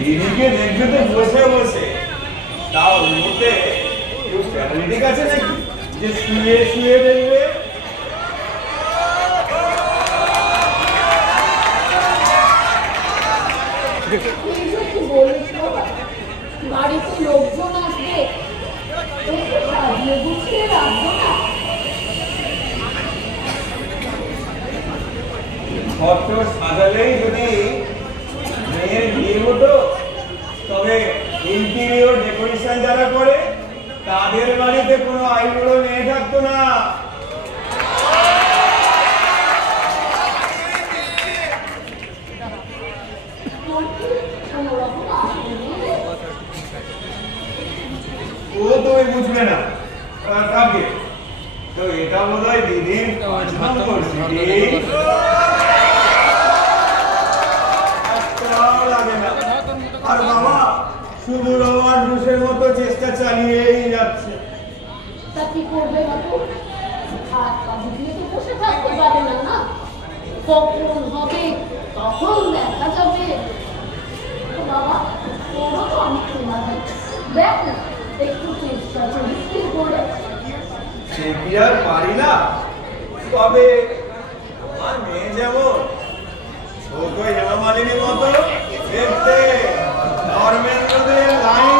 দিদিকে দেখবে তো বসে বসে, তাও মুহূর্তে কেউ প্যারালিটিক আছে নাকি যে শুয়ে শুয়ে দেখবে? বাড়িতে লোকজন আসবে, ঘরটা সাজালেই যদি মেয়ের বিয়ে হতো, তবে ইন্টেরিয়র ডেকোরেশন যারা করে তাদের বাড়িতে কোনো আইবুড়ো মেয়ে থাকতো না। ও তো বুঝবে না কাকে, তো এটা বোধ হয় দিদির লাগে না। আর বাবা শুধু রবার বুশের মতো চেষ্টা চালিয়েই যাচ্ছে। তা কি করবে বাবু? হাত পা দিয়ে তো বসে থাকতে পারে না, না? কখন হবে তখন দেখা যাবে। বাবা ওরা তো অনেক শোনা যায়, দেখ না একটু চেষ্টা স্থির করে। সে কি আর পারি না, তবে আমার মেয়ে যেমন ছোট হেমা মালিনীর মতো দেখতে, ধর্মেন্দ্রদের লাইন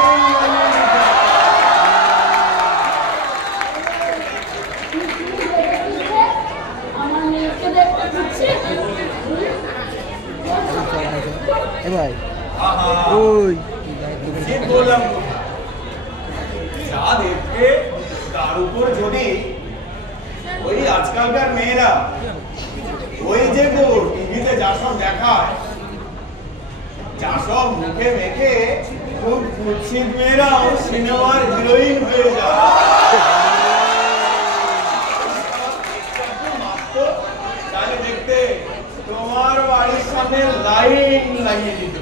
আমার মেয়েকে দেখতে দিচ্ছে। ঠিক বললাম, যা দেখবে তার উপর যদি ওই আজকালকার মেয়েরা ওই যে টিভিতে যা সব দেখায়, যা সব মুখে মেখে খুব কুৎসিত মেয়েরাও সিনেমার হিরোইন হয়ে যায়, তাহলে দেখতে তোমার বাড়ির সামনে লাইন লাগিয়ে দিত।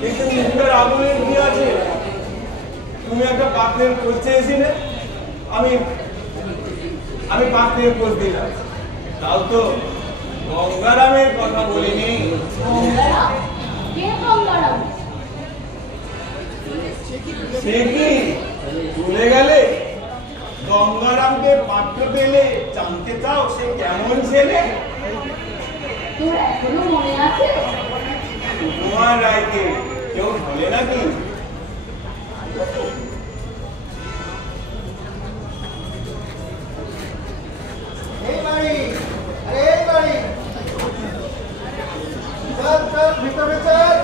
কিন্তু মুখের আগুনের কি আছে? তুমি একটা পাত্রের খোঁজ চেয়েছিলে, আমি পাত্রের খোঁজ দিলাম, তাও তো গঙ্গারামের কথা বলিনি। সে কি ভুলে গেলে? গঙ্গারামকে পাত্র পেলে জানতে চাও সে কেমন ছেলে? এখনো মনে আছে? তোমার রায়কে কেউ বলে নাকি? এই বাড়ি, আরে এই বাড়ি, চল চল ভিতরে চল।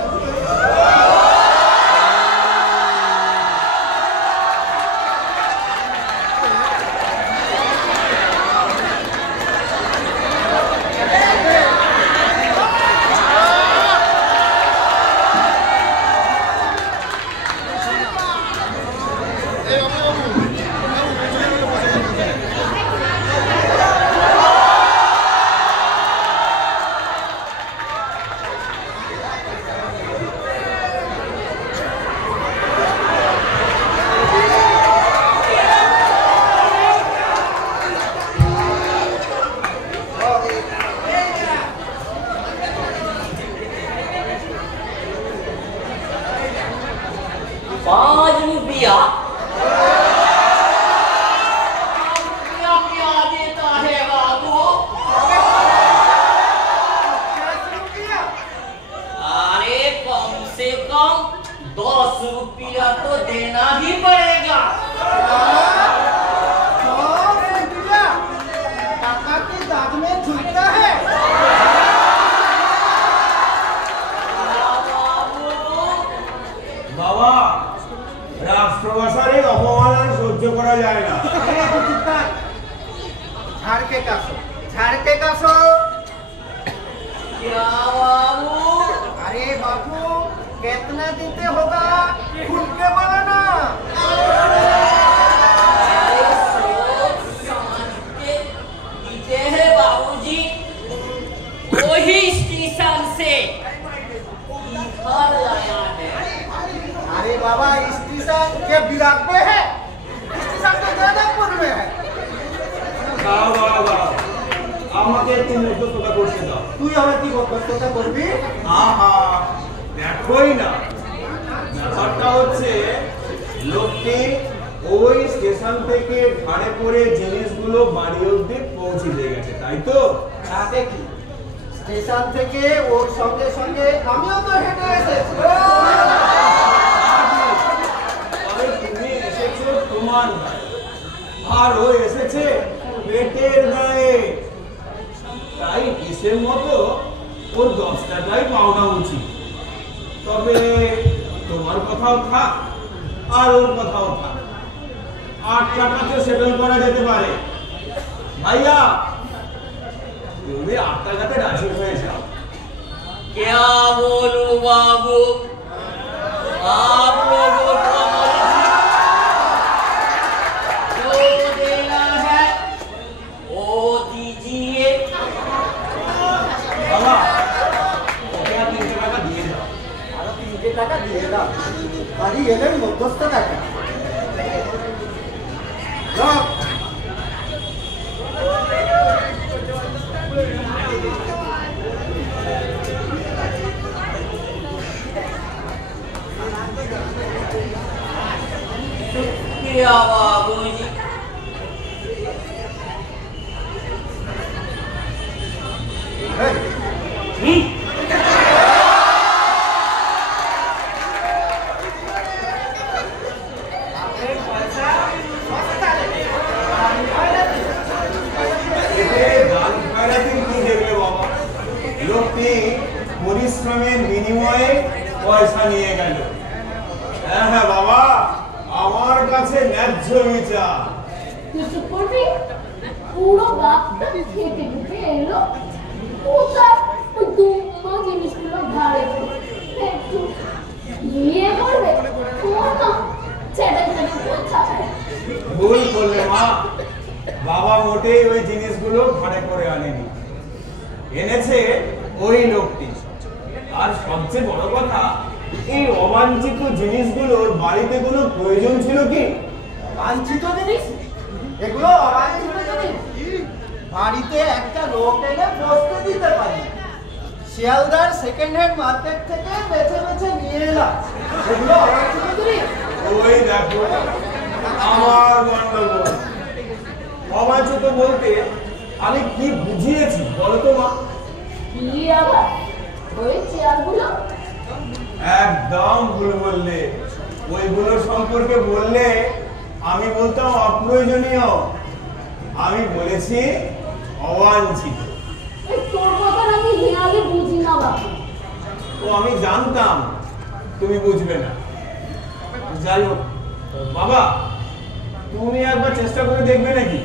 আমাকে একটু মধ্যস্থতা করতে দাও। তুই আমার কি মধ্যস্থতা করবি? আহা, দেখোই না, ব্যাপারটা হচ্ছে লোকটি ওই স্টেশন থেকে ভাড়ে করে জিনিসগুলো বাড়ি অবধি পৌঁছে দিয়ে গেছে, তাই তো? তাতে কি, স্টেশন থেকে ওর সঙ্গে সঙ্গে আমিও তো হেঁটে এসেছি। তবে তুমি এসেছো তোমার গায়ে, আর ও এসেছে পেটের গায়ে, তাই কিসের মতো ওর 10 টাকাই পাওনা উচিত। তবে তোমার কথাও থাক আর ওর কথাও থাক, 8 টাকাতে সেটেল করা যেতে পারে। ভাইয়া, তুমি 8 টাকাতে রাজি হয়ে যাও। क्या बोलूं बाबू, आप लोगों को जो देना है वो दीजिए। বাবা, ওকে আর 3 টাকা দিয়ে দাও। আরো 3 টাকা দিয়ে দাও, বাড়ি এলেন মধ্যস্থতাটা। লোক क्या बाबूजी, এতে দান খয়রাতির কি দেখলে বাবা? লোকটি পরিশ্রমের বিনিময়ে পয়সা নিয়ে গেল। হ্যাঁ হ্যাঁ বাবা, আমার কাছে ন্যায্য বিচার। তুই চুপ করবি? পুরো বাপটা খেতে খেতে এলো, কোথায় ওই দুম্মা জিনিসগুলো ধারে একটু ইয়ে করবে, না ছেড়ে ছেড়ে কোথায়? ভুল করলে মা, বাবা মোটেই ওই জিনিসগুলো ভাড়ে করে আনেনি, এনেছে ওই লোকটি। আর সবচেয়ে বড় কথা, এই অবাঞ্ছিত জিনিসগুলোর বাড়িতে কোনো প্রয়োজন ছিল কি? বাঞ্ছিত জিনিস, এগুলো অবাঞ্ছিত জিনিস বাড়িতে একটা লোক এনে বসতে দিতে পারি। শিয়ালদার সেকেন্ড হ্যান্ড মার্কেট থেকে বেছে বেছে নিয়ে এলাম, এগুলো অবাঞ্ছিত জিনিস। ওই দেখো আমার গন্ডগোল। অবাঞ্ছিত বলতে আমি কি বুঝিয়েছি বলো তো মা? কি আবার ওই চেয়ারগুলো? একদম ভুল বললে। ওইগুলো সম্পর্কে বললে আমি বলতাম অপ্রয়োজনীয়, আমি বলেছি অবাঞ্ছিত। এই তোর কথা আমি হেয়ালে বুঝি না বাপু। তো আমি জানতাম তুমি বুঝবে না। যাই হোক বাবা, তুমি একবার চেষ্টা করে দেখবে নাকি?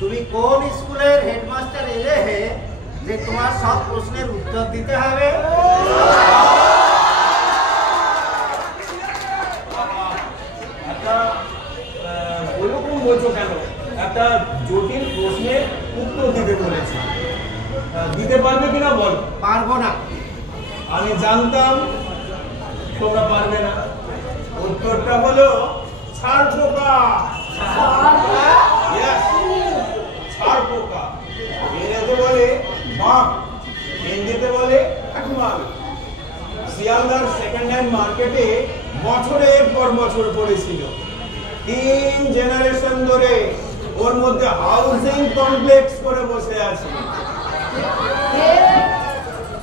তুমি কোন স্কুলের হেডমাস্টার এলে হে যে তোমার সব প্রশ্নের উত্তর দিতে হবে? একটা ওরকম বলছো কেন? একটা জটিল প্রশ্নের উত্তর দিতে বলেছি, দিতে পারবে কিনা বল? পারবো না। আমি জানতাম তোমরা পারবে না। উত্তরটা হলো ছাড় পোকা। Yes, ছাড় পোকা। ইংরেজিতে বলে বাঘ, হিন্দিতে বলে কাঠমাল। শিয়ালদার সেকেন্ড হ্যান্ড মার্কেটে বছরের পর বছর পড়েছিল। 3 জেনারেশন ধরে ওর মধ্যে হাউজিং কমপ্লেক্স করে বসে আছে।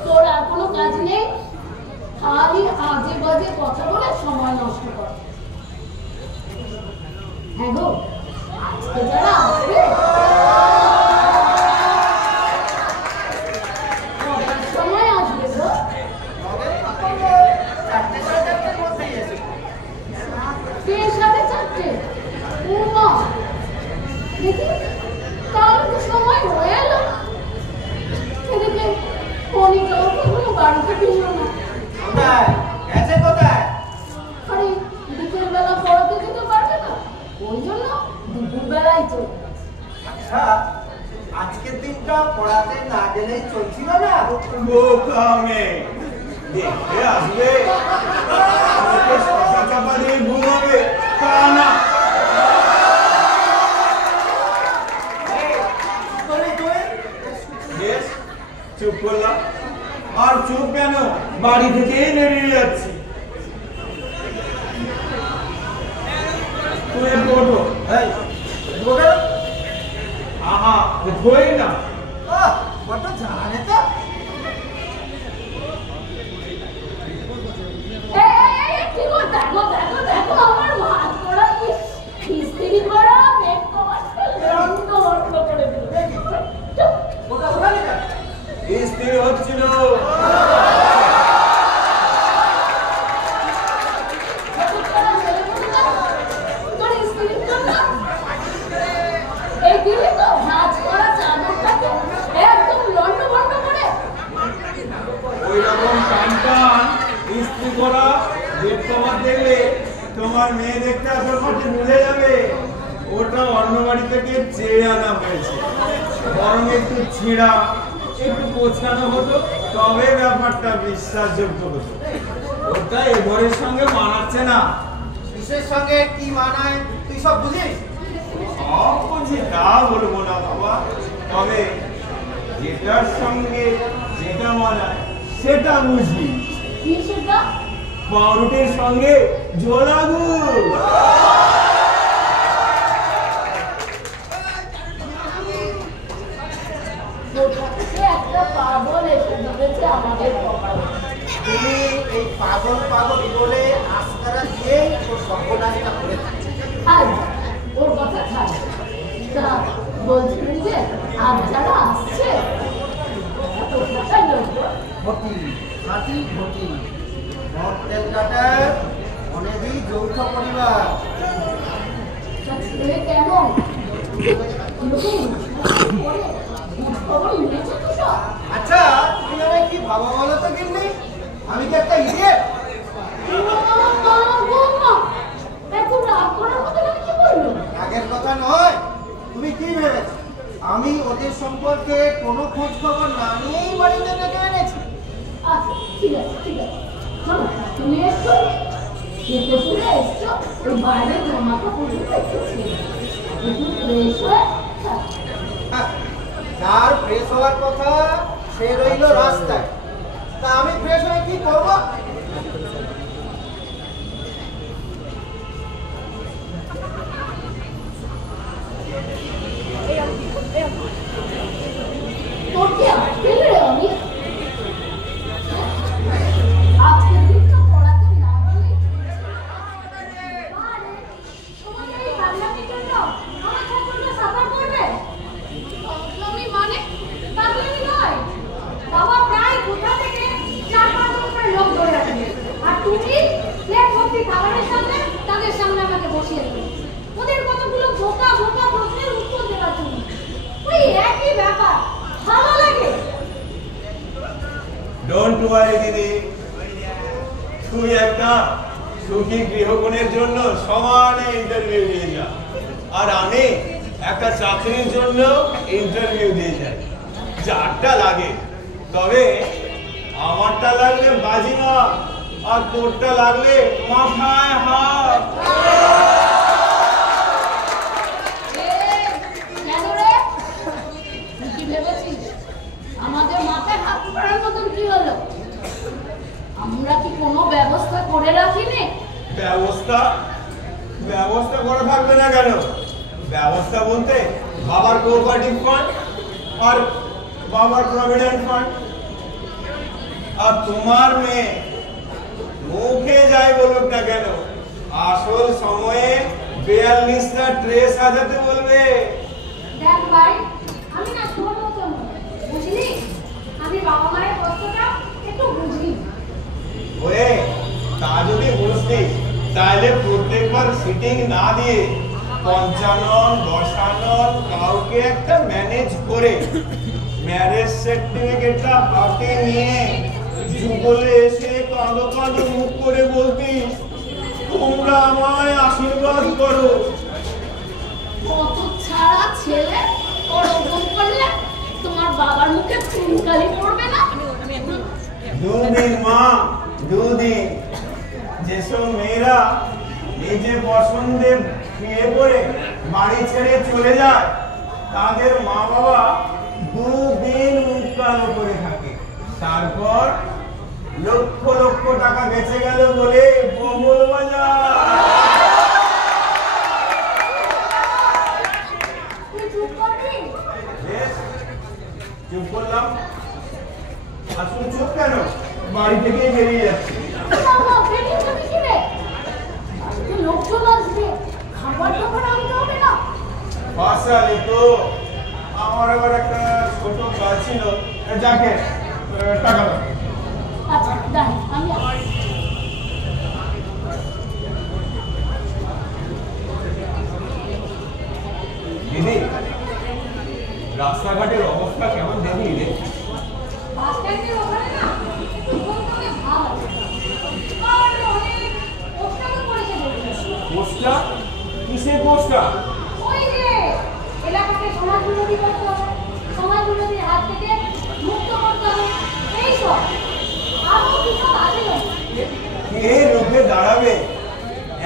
তোর আর কোনো কাজ নেই, খালি আজে বাজে কথা বলে সময় নষ্ট কর। হ্যাঁ গো, আজকে যারা আসবে কটার সময় আসবে গো? 4:30 মধ্যেই এসে। 4:30? ও মা, দেখি তাহলে তো সময় হয়ে এলো। এদিকে কণিকাও তো এখনো বাড়িতে ফিরল না। কোথায় গেছে, কোথায়? আরে বিকেল বেলা পড়াতে যেতে পারবে না, ওই জন্য দুপুর বেলায় চলে। আচ্ছা, আজকের দিনটা পড়াতে না গেলেই চলছিল না? বোকা মেয়ে, দেখতে আসবে, আমাকে শশা চাপা দিয়ে ঘুমাবে, তা না। এই, কি করলি তুই? এ চুপ করলাম। আর চুপ কেন, বাড়ি থেকেই বেরিয়ে যাচ্ছি। তুই একটু ওঠো। আহা, ধোই না। বড্ড জানে তো। কি গো, দেখো দেখো দেখো আমার ভাত করা ইস্ত্রি করা বেড কভারটা লন্ড ভন্ড করে দিল। ওটা ওখানে কেন? ইস্ত্রি হচ্ছিল। এই দিলে তো ভাজ করা চাদরটাকে একদম লন্ড ভন্ড করে। ওই রকম টান ইস্ত্রি করা বেড কভার দেখলে তোমার মেয়ে দেখতে আসার পথে ভুলে যাবে ওটা অন্য বাড়ি থেকে চেয়ে আনা হয়েছে। বরং একটু ছিঁড়া, একটু কোচকানো হতো, তবে ব্যাপারটা বিশ্বাসযোগ্য হতো। ওটা এ ঘরের সঙ্গে মানাচ্ছে না। কিসের সঙ্গে কি মানায় তুই সব বুঝিস? সব বুঝি তা বলবো না বাবা, তবে যেটার সঙ্গে যেটা মানায় সেটা বুঝি। কি সেটা? পাউরুটির সঙ্গে ঝোলা গুড়। একটা পাগল এসে ঢুকেছে আমাদের কপালে। তুমি এই পাগল পাগল বলে আস্কারা দিয়ে ওর সর্বনাশটা করে থাকছে। আর ওর কথা ছাড়, তা বলছিলেন যে আজ যারা আসছে ঘটি খাঁটি ঘটি তেলকাটার অনেকই যৌথ পরিবার। ছেলে কেমন খবর মিলেছে তো সব? আচ্ছা তুমি আমায় কি ভাবা বলো তো গিন্নি? আমি কি একটা ইডিয়েট? আগের কথা নয়, তুমি কি ভেবেছো আমি ওদের সম্পর্কে কোনো খোঁজ খবর না নিয়েই বাড়িতে ডেকে এনেছি? আচ্ছা ঠিক আছে ঠিক আছে, শোনো তুমি এসছো, খেতে পুরে এসছো, ওই বাইরে জামা কাপড় একটু ফ্রেশ হয়ে হ্যাঁ, যার ফ্রেশ হওয়ার কথা সে রইল রাস্তায়, তা আমি ফ্রেশ হয়ে কি করবো? তোর কি আজকে রে আমি আজকের দিনটা পড়াতে না বলি তোমাদের এই পাগলামির জন্য আমার ছাত্ররা সাফার করবে। পাগলামি মানে? পাগলামি নয়, বাবা প্রায় কোথা থেকে 4-5 জনের লোক ধরে রাখবে, আর তুমি প্লেট ভর্তি খাবারের সামনে তাদের সামনে আমাকে বসিয়ে দেবে ওদের কতগুলো বোকা বোকা প্রশ্নের উত্তর দেওয়ার জন্য। ওই একই ব্যাপার, ভালো লাগে? ডোন্ট ওয়ারি দিদি, তুই একটা সুখী গৃহকোণের জন্য সমানে ইন্টারভিউ দিয়ে যা, আর আমি একটা চাকরির জন্য ইন্টারভিউ দিয়ে যাই। যারটা লাগে, তবে আমারটা লাগলে বাজিমা, আর তোরটা লাগলে মাথায় হাত। কেন রে? তুই কি ভেবেছিস আমাদের মাথায় হাত পড়ার মতন কি হলো? আমরা কি কোনো ব্যবস্থা করে রাখিনি? ব্যবস্থা ব্যবস্থা করা থাকবে না কেন? ব্যবস্থা বলতে বাবার কোঅপারেটিভ ফান্ড আর বাবার প্রভিডেন্ট ফান্ড। আর তোমার মেয়ে মুখে যাই বলুক না কেন, আসল সময়ে 42টা ট্রে সাজাতে বলবে। দেখ ভাই, আমি না তোর মতন বুঝলি, আমি বাবা মায়ের কষ্টটা একটু বুঝি। ওরে, তা যদি বুঝতিস তাহলে প্রত্যেকবার সিটিং না দিয়ে 55 দশানন কাউকে একটা ম্যানেজ করে ম্যারেজ সার্টিফিকেটটা হাতে নিয়ে যুগলে এসে কাঁদো কাঁদো মুখ করে বলতিস, তোমরা আমায় আশীর্বাদ করো। কত ছাড়া ছেলে ওরকম করলে তোমার বাবার মুখে চুনকালি পড়বে না? দুদিন মা, দুদিন। যেসব মেয়েরা নিজে পছন্দে বিয়ে করে বাড়ি ছেড়ে চলে যায়, তাদের মা বাবা দুদিন মুখ কালো করে থাকে। তারপর লক্ষ লক্ষ টাকা বেঁচে গেল বলে প্রবল বাজার। চুপ করলাম। আসলে চুপ কেন, বাড়ি থেকে বেরিয়ে যাচ্ছে। লোকজন আসবে, খাবার দাবার আনতে হবে না? বাসালে তো আমার আবার একটা ছোট কাজ ছিল, যাকে টাকা দাও। আচ্ছা দাঁড়ি, আমি দিদি, রাস্তাঘাটের অবস্থা কেমন দেখলি রে? বাস স্ট্যান্ডের ওখানে না ওখানে ভাব আছে আর অনেক পোস্টারও পড়েছে দেখছি। পোস্টার? কিসের পোস্টার? ওই যে এলাকাকে সমাজ বিরোধী করতে হবে, সমাজ বিরোধীর হাত থেকে মুক্ত করতে হবে, এইসব আরো কিসব আছে না? কে রুখে দাঁড়াবে?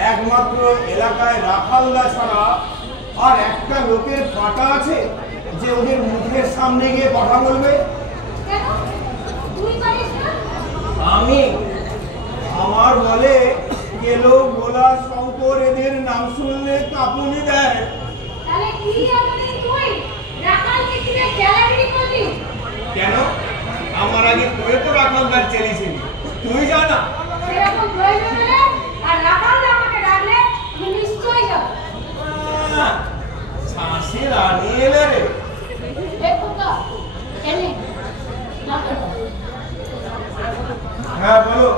একমাত্র এলাকায় রাখালদা ছাড়া আর একটা লোকের পাটা আছে যে ওদের মুখের সামনে গিয়ে কথা বলবে? কেন তুই পারিস না? আমি? আমার বলে কেলো, গোলা, শঙ্কর এদের নাম শুনলে কাঁপুনি দেয়। তাহলে কি আমাদের তুই রাখালকে কিনে গ্যালারি করলি? কেন? আমার আগে তুই তো রাখালদার চেয়েছিলি, তুই জানা। সেরকম প্রয়োজন হলে আর রাখাল আমাকে ডাকলে আমি নিশ্চয়ই যাব। ছাঁসি রানী এলে রে। হ্যাঁ বলো,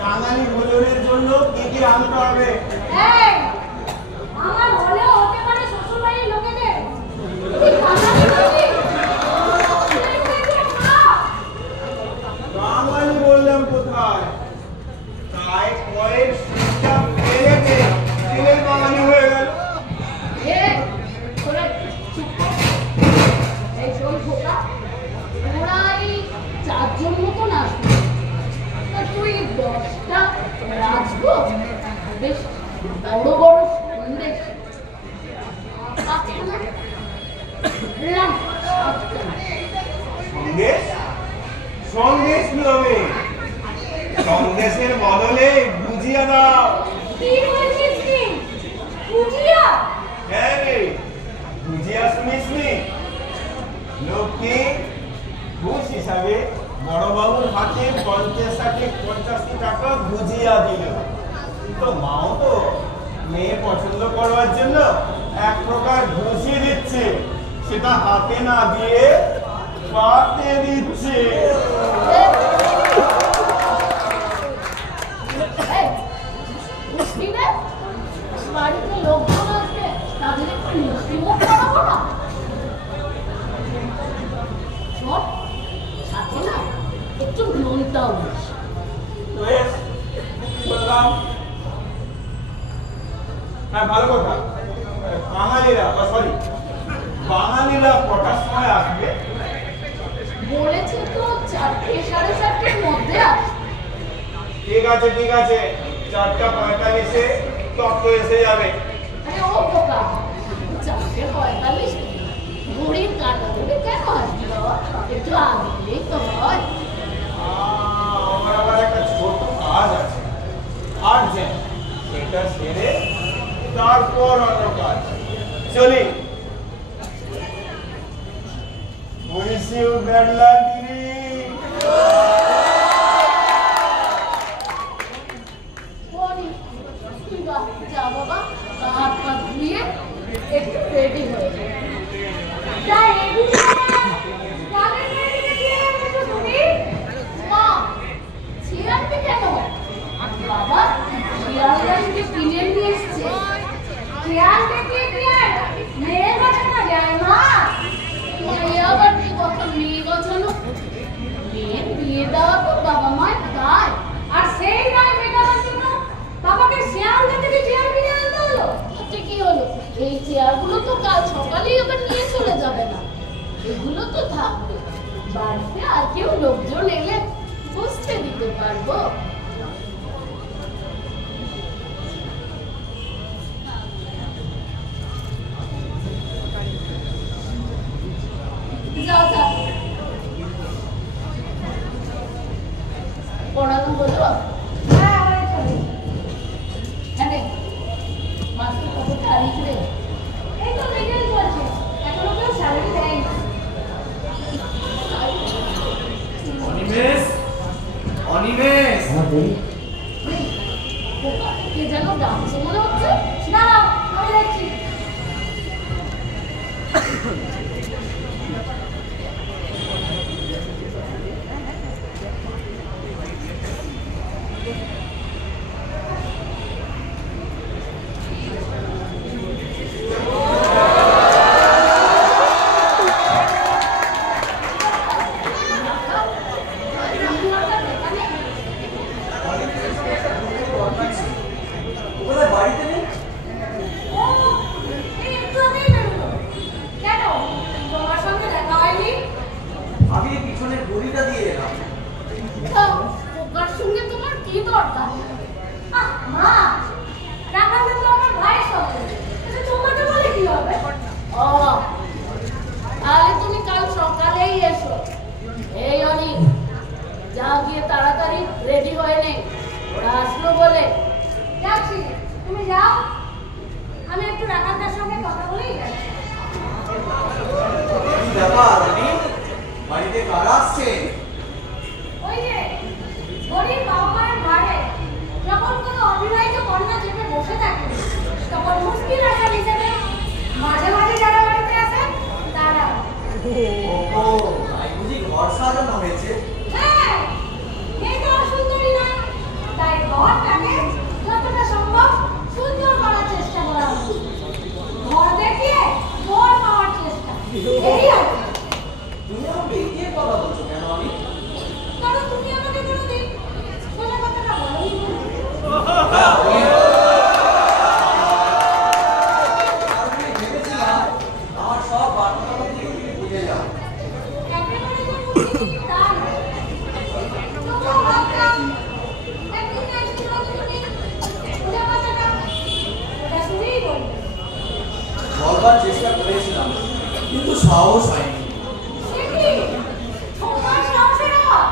বাঙালি ভোজনের জন্য কি কি আনতে হবে? আমার হলেও হতে পারে শ্বশুরবাড়ির লোকেদের। তুই বাঙালি বললি? বাঙালি বললাম কোথায়? তাই কয়েক সিটটা পেরেছে দিলেই বাঙালি হয়ে গেল। চারজন মতন আসবে, তুই 10টা রাজভোগ, বেশ বড় বড় সন্দেশ, সন্দেশ? সন্দেশ নবে, সন্দেশের বদলে গুজিয়া দাও। কি বলছিস তুই? গুজিয়া? হ্যাঁ রে, গুজিয়া শুনিসনি? লোককে ঘুষ হিসাবে বড়বাবুর হাতে 50-60-85 টাকা গুজিয়া দিল। তো মাও তো মেয়ে পছন্দ করবার জন্য এক প্রকার ঘুষি দিচ্ছে, সেটা হাতে না দিয়ে পাতে দিচ্ছে। বাড়িতে লোকজন আসবে, তাদের একটু মিষ্টিমুখ করাবো না? শোন, সাথে না একটু নোনতাও নিস। বেশ, বললাম। হ্যাঁ, ভালো কথা। বাঙালিরা কটার সময় আসবে? বলেছে তো 4-4:30 মধ্যে আসবে। ঠিক আছে, 4:45-এ তত্ত্ব এসে যাবে। আরে ও বোকা, 4:45 ঘড়ির কাঁটা ধরে কেন আসবি বাবা? একটু আগেই তো হয়। আমার আবার একটা ছোট কাজ আছে, আর্জেন্ট, সেটা সেরে তারপর অন্য কাজ। চলি। Wish you bad luck, Didi. যা বাবা, হাত পা ধুয়ে একটু রেডি হয়ে যায়। যা রেডি শিয়ালকে কেন? বাবা, শিয়ালকে কিনে নিয়ে এসছে। শিয়াল দেখে কি আর মেয়ে বাঁচানো যায় মা? আবার কি কথা মেয়ে বাঁচানো? মেয়ের বিয়ে দেওয়া তো বাবা মায়ের দায়, আর সেই দায় মেটানোর জন্য বাবাকে শিয়াল থেকে চেয়ার কিনে আনতে হলো। কি হলো? এই চেয়ারগুলো তো কাল সকালেই আবার নিয়ে চলে যাবে না, এগুলো তো থাকবে বাড়িতে, আর কেউ লোকজন এলে বসতে দিতে পারবো। যা যা পড়ানো হলো? হ্যাঁ ওই চলে হ্যাঁ রে, মাসে কত তারিখ রে? এই তো লেগেই চলছে এখনো কেউ স্যালারি দেয়নি অনিমেষ অনিমেষ কে যেন ডাকছে মনে হচ্ছে। দাঁড়াও আমি দেখছি কোথায় বাড়িতে নেই? ও এই একটু আগেই বেরোলো কেন তোমার সঙ্গে দেখা হয়নি আমি এই পিছনের গলিটা দিয়ে এলাম। ওকার সঙ্গে তোমার কি দরকার? আহ মা রাখালে তো আমার ভাইয়ের সঙ্গে এটা তোমাকে বলে কি হবে ও, তাহলে তুমি কাল সকালেই এসো। এই অনিক, যা গিয়ে তাড়াতাড়ি রেডি হয়ে নে, ওরা আসলো বলে। যাচ্ছি তুমি যাও আমি একটু রাখালদার সঙ্গে কথা বলেই যাচ্ছি কি ব্যাপার রানী? বাড়িতে কারা আসছে? ওই যে গরিব বাবা মায়ের ঘরে যখন কোনো অবিবাহিত কন্যা চেপে বসে থাকে তখন মুশকিল আসার হিসেবে মাঝে মাঝে যারা বাড়িতে আসে তারা ও তাই বুঝি ঘর সাজানো হয়েছে? হ্যাঁ এই তো সুন্দরী না তাই ঘরটাকে যতটা সম্ভব সুন্দর করার চেষ্টা করা হচ্ছে ঘর দেখিয়ে ঘর পাওয়ার চেষ্টা এই আর কি। তুমি আমাকে এগিয়ে কথা বলছো কেন আমি? কারণ তুমি আমাকে কোনোদিন সোজা কথাটা বলোই না। আমি ভেবেছিলাম আমার সব বার্তা থেকে তুমি বুঝে যাও। একেবারে যে বুঝিনি তা নয়। তবুও ভাবতাম, একদিন না একদিন হয়তো তুমি সোজা কথাটা ওটা শুনেই বলবে। বলবার চেষ্টা করেছিলাম কিন্তু সাহস হয়নি। সে কি? তোমার সাহসের অভাব?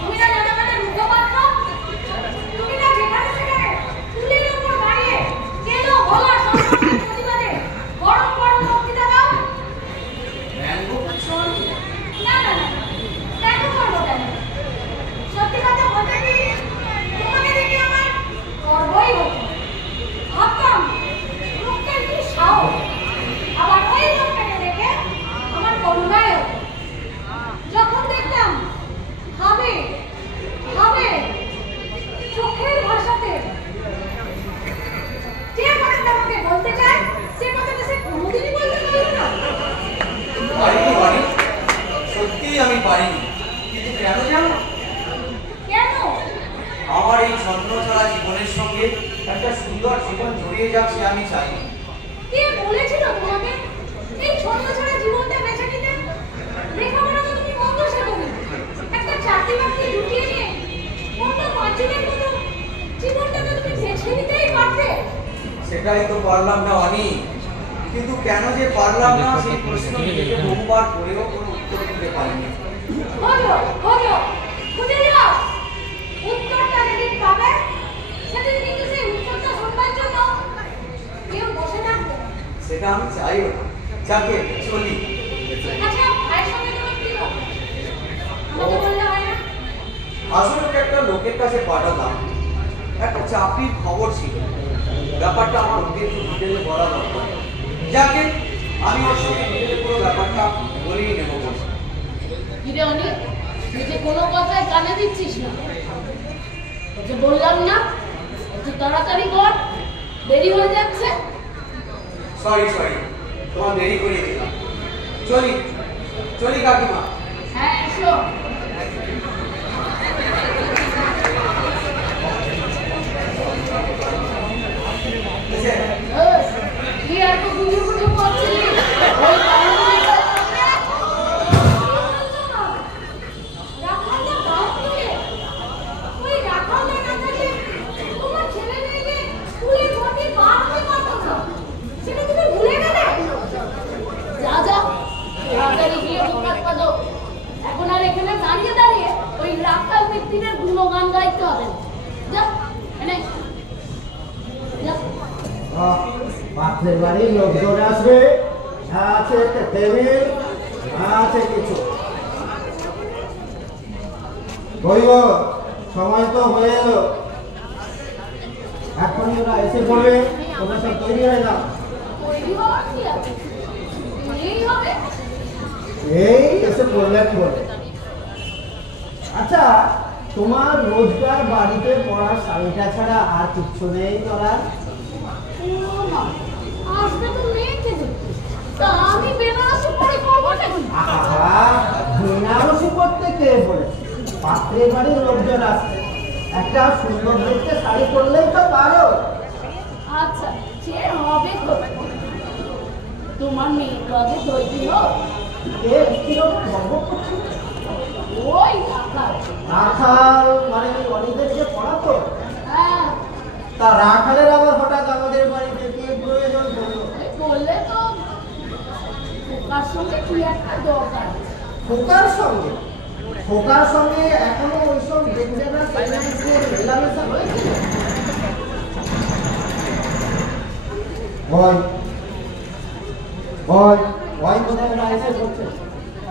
তুমি না জনগণের মুখপাত্র? তুমি না যেখানে সেখানে চুলের উপর দাঁড়িয়ে কেন ভোলা সরকারের প্রতিবাদে গরম গরম বক্তৃতা দাও? ব্যঙ্গ করছো আমি? না না না কেন করবো কেন সত্যি কথা বলতে কি তোমাকে দেখে আমার গর্বই হতো ভাবতাম লোকটার কি সাহস আবার ওই লোকটাকে দেখে আমার করুণাই হতো যখন দেখতাম ভাবে ভাবে চোখের ভাষাতে যে কথাটা আমাকে বলতে চায় সে কথাটা সে কোনোদিনই বলতে পারলো না পারিনি বাড়ি, সত্যিই আমি পারিনি। কিন্তু কেন জানো? কেন আমার এই ছন্নছাড়া জীবনের সঙ্গে একটা সুন্দর জীবন জড়িয়ে যাক সে আমি চাইনি। কে বলেছিল তোমাকে এই ছোট ছোট জীবনটা বেছে নিতে লেখাপড়া তো তুমি বন্ধ শেখোনি একটা চাকরি বাকরি জুটিয়ে নিয়ে অন্য পাঁচজনের মতো জীবনটা তো তুমি বেছে নিতেই পারতে সেটাই তো পারলাম না অনি। কিন্তু কেন যে পারলাম না সেই প্রশ্ন নিজেকে বহুবার করেও কোনো উত্তর দিতে পারিনি। হলো হলো খুঁজে যাও উত্তরটা যেদিন পাবে সেদিন কিন্তু সেই উত্তরটা শুনবার জন্য কেউ বসে থাকবে না। সেটা আমি চাইও না। যাকে চলি। আচ্ছা ভাইয়ের সঙ্গে তোমার কি হবে আমাকে বললে হয় না আসলে ওকে একটা লোকের কাছে পাঠাতাম, একটা চাকরির খবর ছিল। ব্যাপারটা আমার ওকে একটু ডিটেলে বলা দরকার। যাকে আমি ওর সঙ্গে ডিটেলে পুরো ব্যাপারটা বলেই নেবো বলছি। কিরে অনিক, তুই যে কোনো কথায় কানে দিচ্ছিস না। তোকে বললাম না একটু তাড়াতাড়ি কর, দেরি হয়ে যাচ্ছে। সরি তোমার দেরি করিয়ে দিলাম। চলি চলি কাকিমা। হ্যাঁ এসো। কি এত গুজু গুজু করছিলি? ওই কারণে রাখালদা গাও তুলে ওই রাখালদা না থাকলে তোমার ছেলে মেয়েকে স্কুলে ভর্তি পার হতে পারতো না সেটা তুমি ভুলে গেলে যা যা তাড়াতাড়ি গিয়ে মুখ হাত পা ধো। এখন আর এখানে দাঁড়িয়ে দাঁড়িয়ে ওই ওই রাখাল মিত্তিরের গুণগান গাইতে হবে না। যা এনে যা। পাত্রের বাড়ির লোকজন আসবে, আছে একটা টেবিল, আছে কিছু। বইল সময় তো হয়ে এলো, এখনই ওরা এসে পড়বে, তোমরা সব তৈরি হয়ে যাও। তৈরি হওয়ার কি আছে? এই হবে। এই এসে পড়লেন বলে। আচ্ছা, তোমার রোজগার বাড়িতে পড়া শাড়িটা ছাড়া আর কিচ্ছু নেই করার? ও মা, আসবে তো মেয়েকে দেখতে। তা আমি বেনারসি পরে করবো নাকি? আহা, বেনারসি করতে কে বলেছে? পাত্রের বাড়ির লোকজন আসছে, একটা সুন্দর দেখতে শাড়ি পরলেই তো পারো। আচ্ছা, সে হবে তো। তোমার মেয়ে তো আগে তৈরি হোক। কিরকম গর্ব করছে? ওই রাখাল। রাখাল মানে অনেকদেরকে পড়াতো? হ্যাঁ, তা রাখালের আবার হঠাৎ আমাদের বাড়িতে কি প্রয়োজন হলো? এই বললে তো খোকার সঙ্গে কি একটা দরকার আছে। খোকার সঙ্গে? খোকার সঙ্গে এখনো ওইসব দেখবে না মেলামেশা হয়েছে? ওই ওই ওই কোথায় ওরা এসে করছে?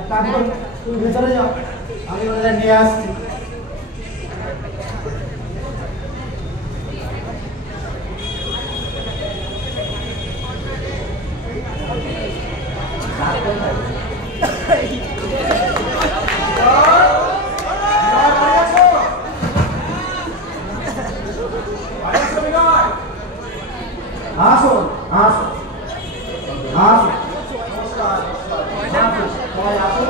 তারপর তুমি ভেতরে যাও, আমি ওদের নিয়ে আসছি। আসুন আসুন আসুন, সবাই আসুন।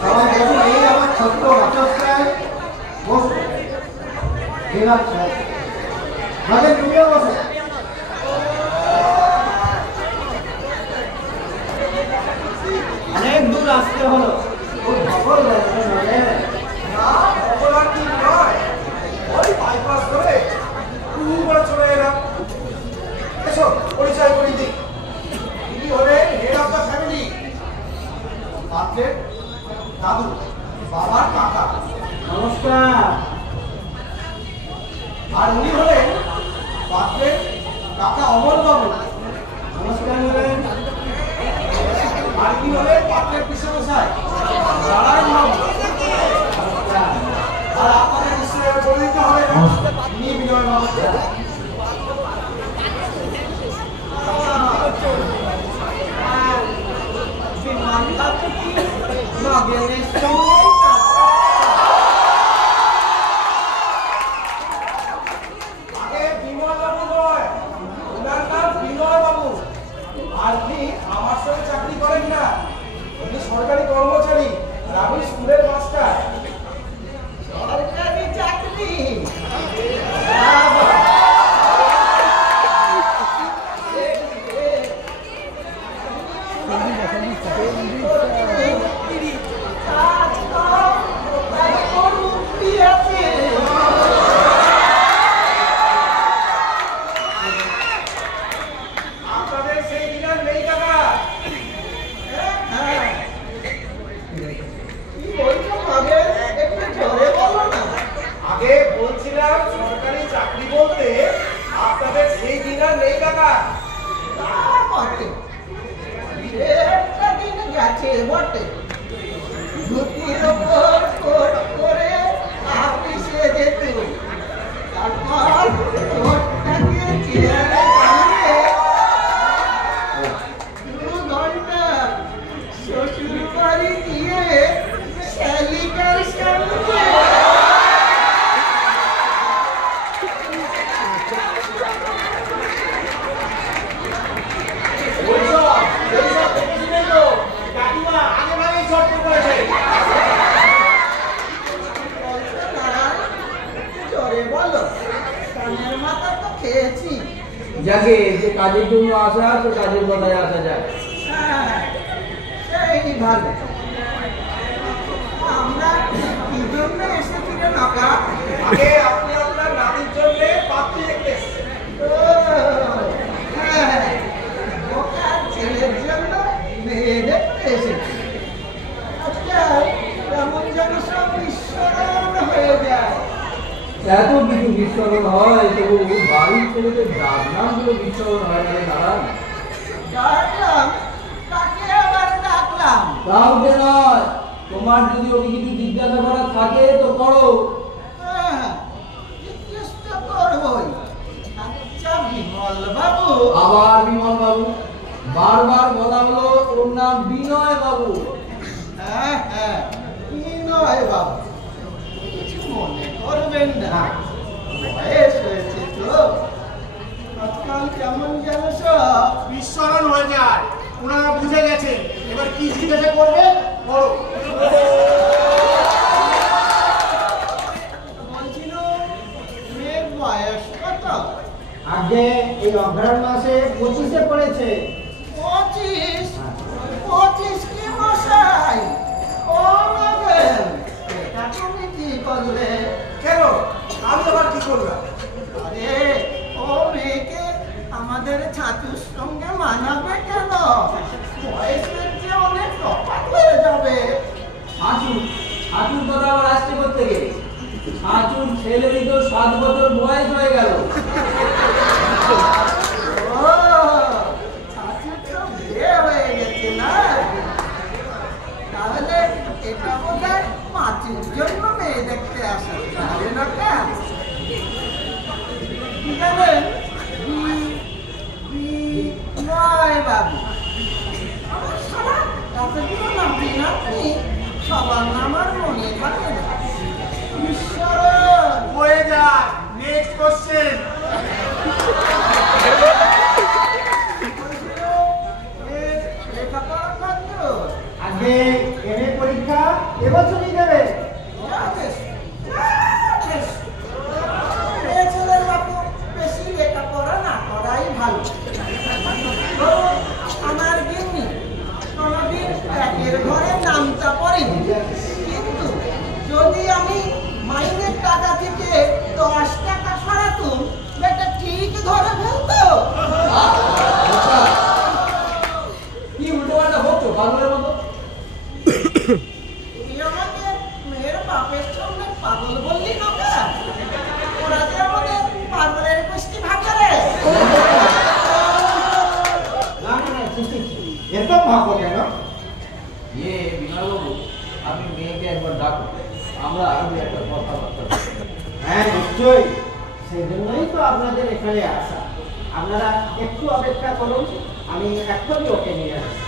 সবাই বসুন, এই আমার ছোট্ট বাচ্চাটায় বসুন। ঠিক আছে, আগে তুমিও বসো। অনেক দূর আসতে হলো, খুব খবর লাগছে নইলে। না, খবর আর কি নয়। ওই বাইপাস ধরে করে চলে এলাম। এসো, পরিচয় করিয়ে দিই। ইনি হলেন হেড অফ দ্য ফ্যামিলি, পাত্রের দাদু, বাবার কাকা। নমস্কার। আর উনি হলেন পাত্রের কাকা অমর বাবু। নমস্কার বলেন। আর কি হলেন পাত্রের পিছনে নারায়ণ বাবু। আর আপনাদের নিশ্চয়ই বলে দিতে হবে না, ইনি বিনয় বাবু। আগে বিমল বাবু নয়, ওনার নাম বিনয় বাবু। আর উনি আমার সঙ্গে চাকরি করেন না, উনি সরকারি কর্মচারী আর আমি স্কুলের মাস্টার। সরকারি চাকরি? আপনাদের সেই দিনের নেই কাকা। আগে বলছিলাম সরকারি চাকরি বলতে আপনাদের সেই দিন আর নেই কাকা। শ্বশুর বাড়ি দিয়ে শালিকার সামনে কাকিমা আগে ভাগেই শর্ট করেছে। জোরে বলো, কানের মাথা তো খেয়েছি। যাকে যে কাজের জন্য আসা তো কাজের কথায় আসা যায়। হ্যাঁ, সেই ভালো। আমরা কি জন্য এসেছি রে নাকা? আগে আপনি আপনার নাতির জন্য পাত্রী দেখতে এসেছেন। ও এত কিছু বিস্মরণ হয় তবু বাড়ির ছেলেদের ডাকনামগুলো বিস্মরণ হয় না দাঁড়ান। ডাকলাম? কাকে আবার ডাকলাম? কাউকে নয়, তোমার যদি ওকে কিছু জিজ্ঞাসা করার থাকে তো করো। হ্যাঁ, জিজ্ঞেস তো করবই। আচ্ছা বিমল বাবু। আবার বিমল বাবু? বারবার বলা হলো ওর নাম বিনয় বাবু। হ্যাঁ হ্যাঁ, বিনয় বাবু। কিছু মনে করবেন না, বয়স হয়েছে তো, আজকাল কেমন যেন সব বিস্মরণ হয়ে যায়। ওনারা বুঝে গেছে, এবার কি জিজ্ঞাসা করবে বলো। বলছিল মেয়ের বয়স কত? আগে এই অগ্রহণ মাসে 25-এ পড়েছে। 25? 25 কি মশাই? ও বাবেন, এটা তুমি কি করলে? কেন, আমি আবার কি করলাম? আরে ও মেয়েকে আমাদের ছাতুর সঙ্গে মানাবে কেন? বয়সের যে অনেক তফাৎ হয়ে যাবে। হাঁচুর হাঁচুর কথা আবার আসছে করতে গেলে হাঁচুর ছেলেরই তো 7 বছর বয়স হয়ে গেল। ও ছাতুর তো বিয়ে হয়ে গেছে না? তাহলে এটা বোধহয় পাঁচের জন্য মেয়ে দেখতে আসা, তাহলে না কেন? কি জানেন, নয় বাবু, আমার সারা এতগুলো নাতি নাতনি সবার নাম আর মনে থাকে না। বিস্মরণ হয়ে যায়। Next question. লেখাপড়া করতো? আগে এমএ পরীক্ষা এবছরই দেবে। ছেলের বাপু বেশি লেখাপড়া না করাই ভালো। ধরুন, আমার গিন্নি কোনোদিন একের ঘরে নামটা পড়েনি, কিন্তু যদি আমি মাইনের টাকা থেকে 10 টাকা সরাতুম, বেটা ঠিক ধরে ফেলতো। কি উল্টো পাল্টা বকছো পাগলের মতো? তুই আমাকে মেয়ের বাপের সামনে পাগল বললি না কেন? ওরা যে আমাদের পাগলের গোষ্ঠী ভাগে রে। না না না, ঠিক ঠিক, এত ভাবো কেন? বিনয় বাবু, আপনি মেয়েকে একবার ডাকুন, আমরা আগে একটা কথাবার্তা বলবো। হ্যাঁ নিশ্চয়ই, সেই জন্যই তো আপনাদের এখানে আসা। আপনারা একটু অপেক্ষা করুন, আমি এক্ষুনি ওকে নিয়ে আসছি।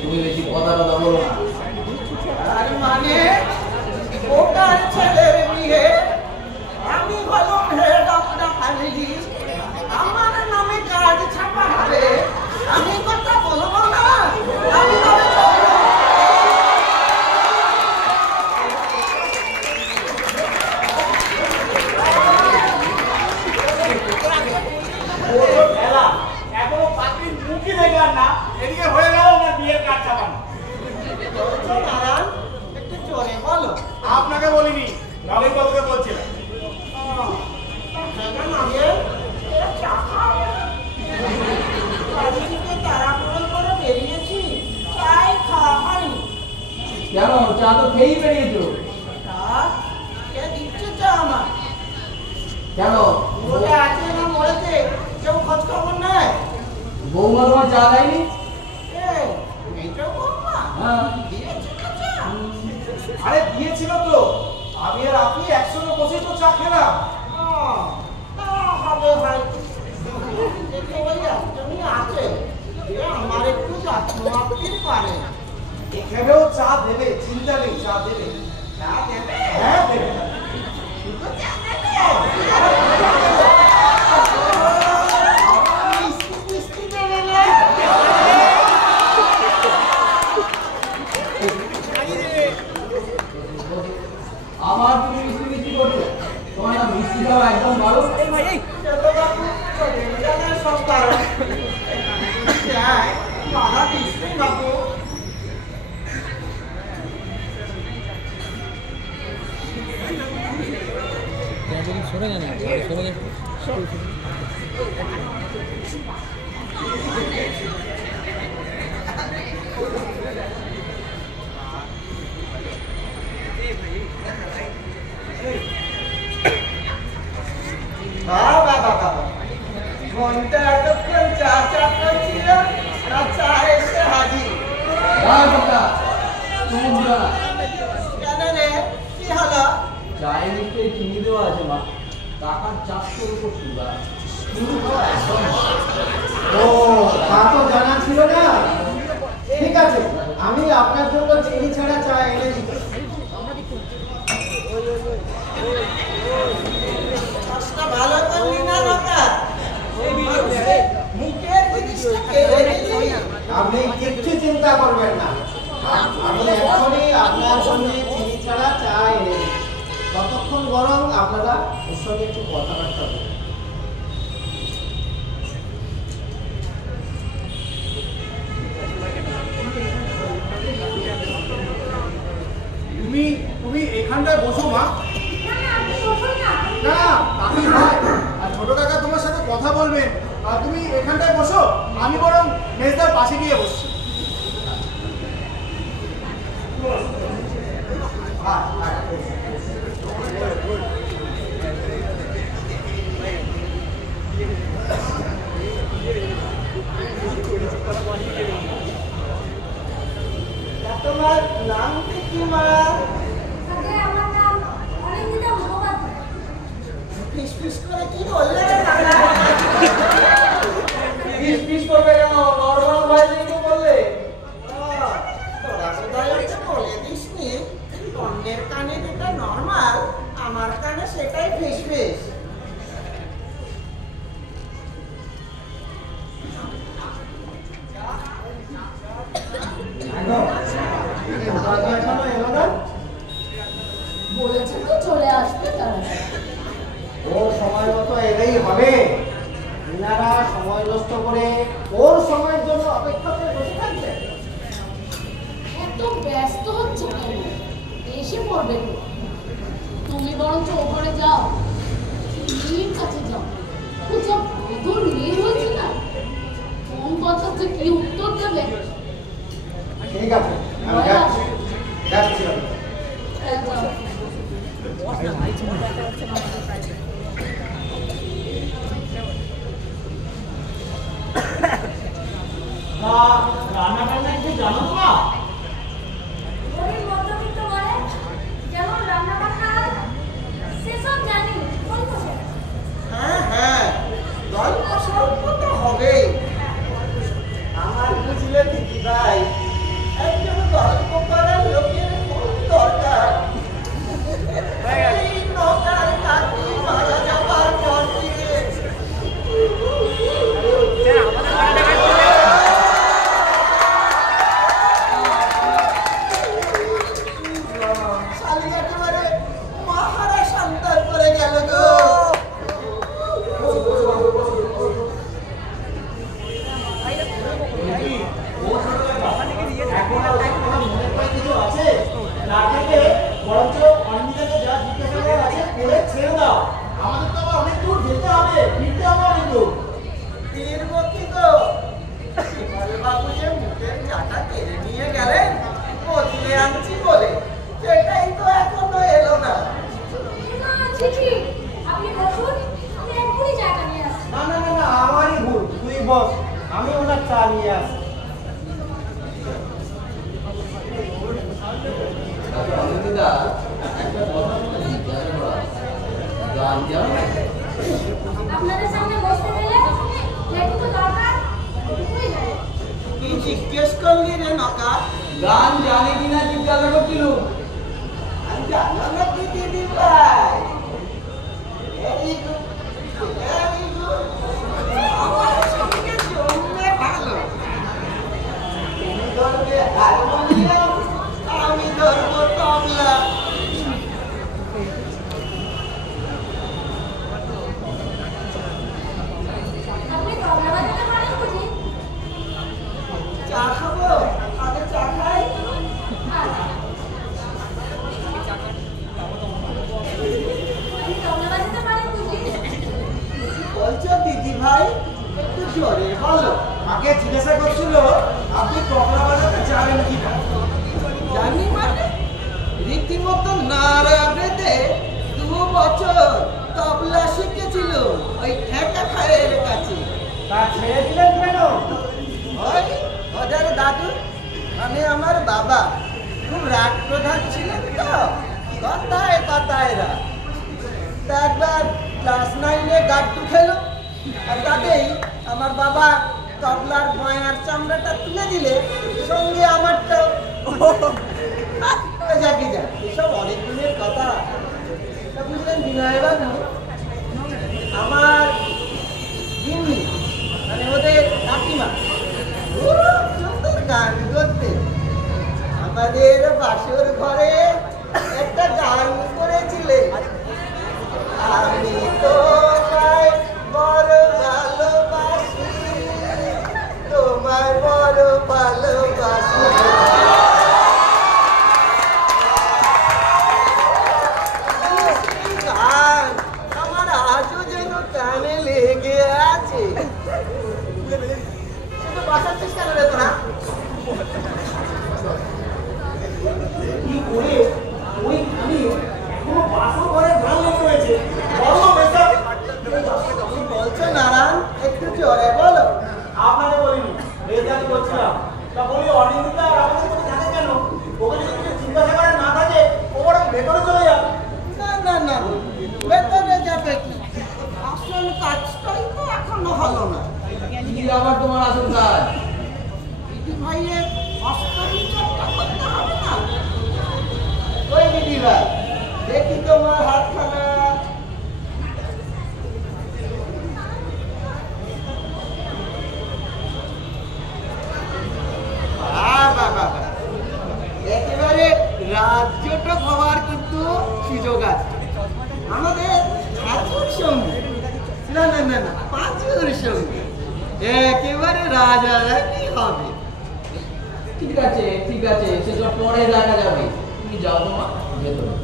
তুমি বেশি কথা বলো না। আর মানে ওটার ছেলের বিয়ে, আমি হলো হেড অফ দ্য ফ্যামিলি, আমার নামে কার্ড ছাপা হবে, আমি কথা বলবো না? আমি তবে বলবো। এখনো পাত্রীর মুখই দেখলাম না, এদিকে হয়ে গেল আমার বিয়ের কাজ চাপানো। বলছো নারায়ণ, একটু জোরে বলো। আপনাকে বলিনি, নবীন বাবুকে বলছিলাম। বেরিয়েছি, চাই খাওয়া হয়নি। কেন, চা তো খেয়েই বেরিয়েছো। কে দিচ্ছে চা আমার? কেন, বলে আছে না মরেছে, কেউ খোঁজ খবর নেয়? বৌমা তোমার চা দেয়নি? এইটাও বলবা? হ্যাঁ। দিয়েছে তো চা? আরে দিয়েছিল তো, আমি আর আপনি একসঙ্গে বসে তো চা খেলাম। তা হবে হয়তো। দেখে ওই একজনই আছে, যে আমার একটু যত্ন আপনি পারে। এখানেও চা দেবে, চিন্তা নেই, চা দেবে। চা দেবে? হ্যাঁ দেবে। শুধু চা দেবে? মিষ্টি মিষ্টি দেবে না? আমার তুমি মিষ্টি মিষ্টি করছো, তোমার না মিষ্টি খাওয়া একদম ভালো। ছোটবাবু, ছোটবেলার সব কারণ। চাই, বাধা দিচ্ছি বাবু। সরে যান, সরে যান। তোমরা তোমরা কেন রে কি হলো? চায়ে নিশ্চয়ই চিনি দেওয়া আছে মা, টাকার চাষ করবো শুরু ও তা তো জানা ছিল না। ঠিক আছে, আমি আপনার জন্য চিনি ছাড়া চা এনে দিচ্ছি। কাজটা ভালো করলি না নকা, মুখের জিনিসটা কেড়ে নিলি। আপনি কিচ্ছু চিন্তা করবেন না, আমি এখনই আপনার জন্য চিনি ছাড়া চা এনে দিচ্ছি। ততক্ষণ বরং আপনারা ওর সঙ্গে একটু কথাবার্তা বলুন। তুমি এখানটায় বসো মা। না না আপনি বসুন না। না কাকি ভাই আর ছোট কাকা তোমার সাথে কথা বলবেন, আর তুমি এখানটায় বসো, আমি বরং মেজদার পাশে গিয়ে বসছি। তোমার নাম কি মা? আগে আমার নাম অনিন্দিতা মুখোপাধ্যায়। ফিস ফিস করে কি বললে রে কাকা? পিস পিস করবে কেন, নর্মাল ভাইজেই তো বললে। তোরা কোথায় তো বলে দিসনি, অন্যের কানে যেটা নর্মাল, আমার কানে সেটাই ফিস ফিস। এখনো এলো না? বলেছে তো চলে আসবে তারা। ওর সময় মতো এলেই হবে। এনারা সময় নষ্ট করে ওর সময়ের জন্য অপেক্ষা করে বসে থাকবে। এত ব্যস্ত হচ্ছে কেন? এসে পড়বে তো। তুমি বরঞ্চ ওখানে যাও, নীর কাছে যাও। ও যা বদল নীর হয়েছে না, কোন কথা যে কি উত্তর দেবে। ঠিক আছে, আমি যাচ্ছি যাচ্ছি আমি। হ্যাঁ, যাও। রান্না টান্না কিছু জানো তো না? গরিব মধ্যবিত্ত বলে যেমন রান্না বান্না সেসব জানি, অল্প সেটা। হ্যাঁ হ্যাঁ, গল্প স্বল্প তো হবেই। আমার বুঝলে দিদি ভাই, একজন গল্প করার লোকের খুব দরকার। এই নৌকার কাকি মারা যাবার পর থেকে শালি একেবারে মহারা সন্তান করে গেল গো। এখন আর তোমার মনে হয় কিছু আছে? না থেকে বরঞ্চ অনিন্দিতাকে যা জিজ্ঞাসা করার আছে করে ছেড়ে দাও। আমাদের তো আবার অনেক দূর যেতে হবে, ফিরতে হবে অনেক দূর। ফিরবো কি গো? শিবল বাবু যে মুখের চাটা কেড়ে নিয়ে গেলেন বদলে আনছি বলে, সেটাই তো এখনো এলো না। না চিঠি আপনি বসুন, আমি এক্ষুনি চাটা নিয়ে আসছি। না না না না, আমারই ভুল, তুই বস, আমি ওনার চা নিয়ে আসি। অনিন্দিতা, একটা কথা তোমাকে জিজ্ঞাসা করা আছে। গান জানো না? আপনাদের সামনে বসতে পেলে যেটুকু দরকার ওইটুকুই জানি। কি জিজ্ঞেস করলি রে নকা? গান জানে কিনা জিজ্ঞাসা করছিল। আমি জানো না কি দিদি ভাই? Very good, very good. আমার সঙ্গে জমবে ভালো। তুমি ধরবে হারমোনিয়াম, আমি ধরবো তবলা। আপনি তবলা বাজাতে পারেন বুঝি? চা খাবো? আগে চা খাই। আচ্ছা। আপনি তবলা বাজাতে পারেন বুঝি? বলছো দিদি ভাই, একটু জোরে বলো। আগে জিজ্ঞাসা করছিল আপনি তবলা বাজাতে জানেন কি না? জানি মানে রীতিমতো নাড়া বেঁধে 2 বছর তবলা শিখেছিল ওই ঠেকা খায়ের কাছে। তা ছেড়ে দিলেন কেন? ওই ওদের দাদু মানে আমার বাবা খুব রাগ প্রধান ছিলেন তো, কথায় কথায় রাগ। তা একবার ক্লাস 9-এ গাড্ডু খেলো, আর তাতেই আমার বাবা তবলার বয়ার চামড়াটা তুলে দিলে সঙ্গে আমারটাও। যাকে যাক, এসব অনেক দিনের কথা। তা বুঝলেন বিনয়বাবু, আমার গিন্নি মানে ওদের কাকিমা খুব সুন্দর গান করতে। আমাদের বাসর ঘরে একটা গান করেছিলেন, আমি তোমায় বড় ভালোবাসি, তোমায় বড় ভালোবাসি। গান আমার আজও যেন কানে লেগে আছে। বাসার চেষ্টা করে তোরা কি করে ওই আমি এখনো বাসর ঘরে গান লেগে রয়েছে। বলো মেজদা, কি বলছো নারায়ণ? একটু জোরে বলো। আপনাকে বলিনি, মেজদাকে বলছিলাম। তা বলি অনিন্দিতা আর আমাদের মধ্যে থাকে কেন? ওকে যদি কিছু জিজ্ঞাসা করার না থাকে ও বরং ভেতরে চলে যাবে। না না না, ভেতরে যাবে কি? আসল কাজটাই তো এখনো হলো না। কি আবার তোমার আসল কাজ? দিদি ভাইয়ের হস্তবিচারটা করতে হবে না? ওই দিদি ভাই, দেখি তোমার হাতখানা। একেবারে রাজ্যটা হওয়ার কিন্তু সুযোগ আছে আমাদের ছাত্রর সঙ্গে। না না না না, পাঁচুর সঙ্গে একেবারে রাজারানি হবে। ঠিক আছে ঠিক আছে, সেসব পরে দেখা যাবে। তুমি যাও তোমার ভেতরে